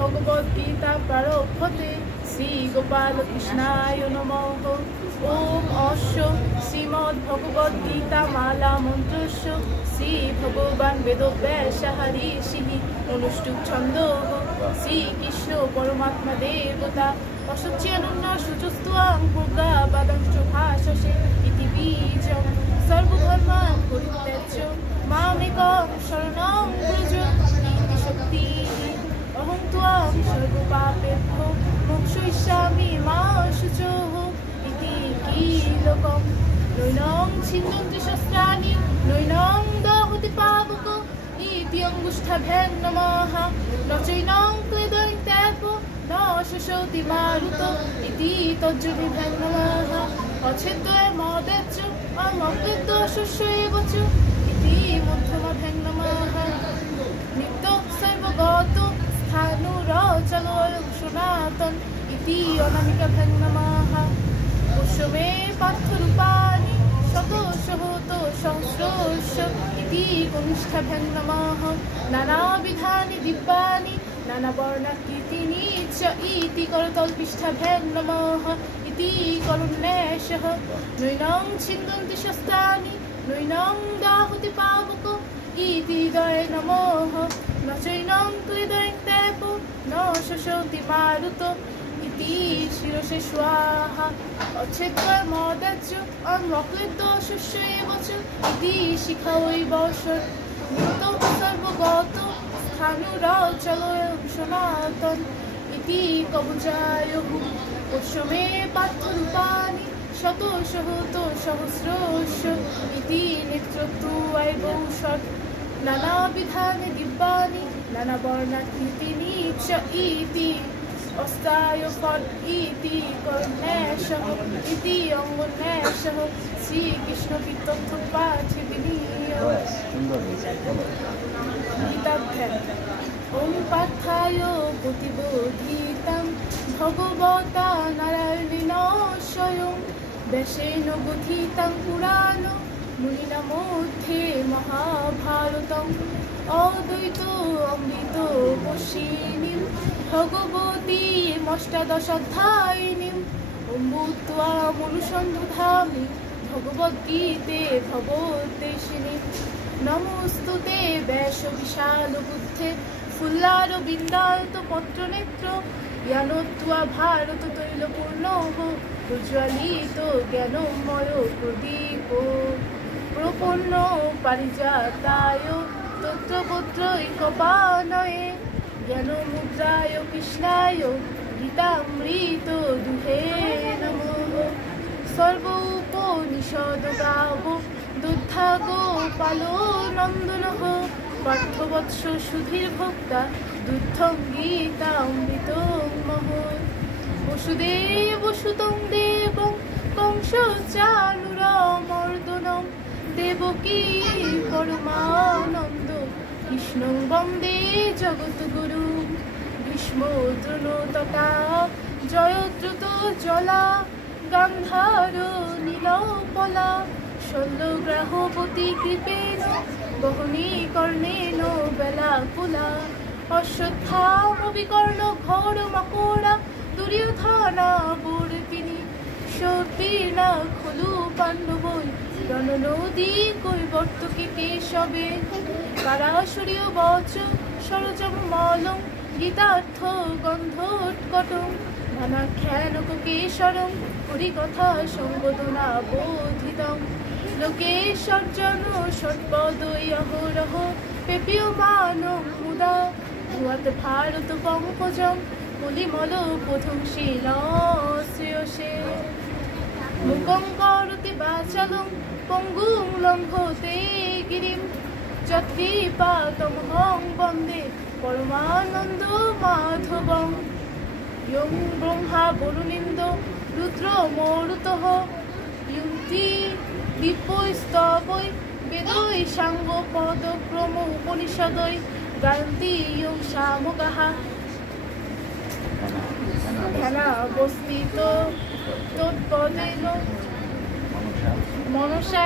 भगवद्गीता प्रारभ्यते श्रीगोपालकृष्णाय नमः। ओम अस्य श्रीमद्भगवद्गीता माला मन्त्रस्य श्रीभगवान् वेदव्यासः ऋषिः अनुष्टुप् छन्दः श्रीकृष्ण परमात्मा देवता असच्यनन्ना शुचस्त्वां भोगाबादंश्च भाषसे इति बीजं सर्वधर्मान् परित्यज्य मामेकं शरणं व्रज इति शक्तिः। अहं त्वां सर्वपापेभ्यो मोक्षयिष्यामि मा शुचः इति कीलकम्। नैनं छिन्दन्ति शस्त्राणि नैनं दहति पावकः इति अङ्गुष्ठाभ्यां नमः। न चैनं क्लेदयन्त्यपो न शोषयति मारुतः इति तर्जनीभ्यां नमः। अच्छेद्यमदेच अमक्लेद्यशस्यैव च इति मध्यमाभ्यां नमः। नित्यः सर्वगतो स्थाणुरचलोऽयं सनातन इति अनामिकाभ्यां नमः। पुष्य मे पार्थरूपाणि शतशोऽतो सहस्रस्य इति कनिष्ठाभ्यां नमः। नानाविधानि दिव्यानि नानावर्णाकृतीनि च इति करतलपृष्ठाभ्यां नमः इति करुण्येशः। नैनं छिन्दन्ति शस्त्राणि नैनं दाहति पावकः इति हृदये नमः। न चैनं क्लेदयन्त्यपो न शोषयति मारुतः इति शिरसे स्वाहा। अच्छेद्यमदेच अमक्लेद्यशस्यैव च इति शिखवैव नित्यः सर्वगतो स्थाणुरचलोऽयं सनातन इति कवचायुः। पुष्य मे पार्थरूपाणि शतशोऽतो सहस्रस्य इति नेत्रत्वैव षट्। नानाविधानि दिव्यानि नानावर्णाकृतीनि च इति अष्टायफट् इति करुण्येशः इति अङ्गुन्येशः। श्रीकृष्णकीर्तनपाठे विनीय गीताभ्याम्। ॐ पार्थाय प्रतिबोधितं भगवता नारायणेन स्वयं व्यासेन बोधितं पुराणं मुनिना मध्ये महाभारतम्। अद्वैतामृतवर्षिणीं भगवतीम् अष्टादशाध्यायिनीम् अम्बो त्वामनुसन्धामि भगवद्गीते भगवद्वेषिणीम्। नमोऽस्तुते व्यासविशालबुद्धे फुल्लारविन्दायतपत्रनेत्र ज्ञानो त्वा भारततैलपूर्णः उज्ज्वलितो ज्ञानमयो प्रदीपो प्रपन्नो पारिजाताय तत्रपत्रैकपाणये ज्ञानमुद्राय कृष्णाय गीतामृतदुहे नमः। सर्वोपनिषद्गावो दुग्धा गोपालो नन्दनः पार्थवत्स सुधीर्भोक्ता दुग्धं गीतामृतं महत्। वसुदेवसुतं देवं कंसचाणूरमर्दनं देवकी परमानन्दो कृष्णं वन्दे जगद्गुरुं। भीष्मो तथा जयद्रुतो जला गान्धार नीलपला शल्यग्राहपति कृपेण वह्निकर्णेन बेलाकुला। अश्वत्थामविकर्ण घोरमकोड़ा दुर्योधनावर्तिनी शक्तिना खलु पाण्डवै रणनदी কৈবর্তকে কেশবে। কারাসুরীয় বচ সরজমমলং গীতার্থ গন্ধোৎকটং ধনাখ্যানক কেশরং হরিকথা সংবদনা বোধিতং। লোকেশ্বর্জন ষটপদৈ অহরহ পেপীয়মানং মুদা ভুয়াত ভারত পঙ্কজং কলিমল পথংশীলশ্রেয়সে। মুকং করোতি বাচালং পঙ্গুং লঙ্ঘতে গিরিম যৎকৃপাতমহং বন্দে পরমানন্দ মাধবং। ইয়ং ব্রহ্মা বরুণিন্দ রুদ্র মরুতঃ ইয়ন্তি দিব্যস্তবৈ বেদৈ সাঙ্গ পদক্রম উপনিষদৈ গায়ন্তি ইয়ং সামগাঃ। ধ্যানাবস্থিত তৎপদেন মনসা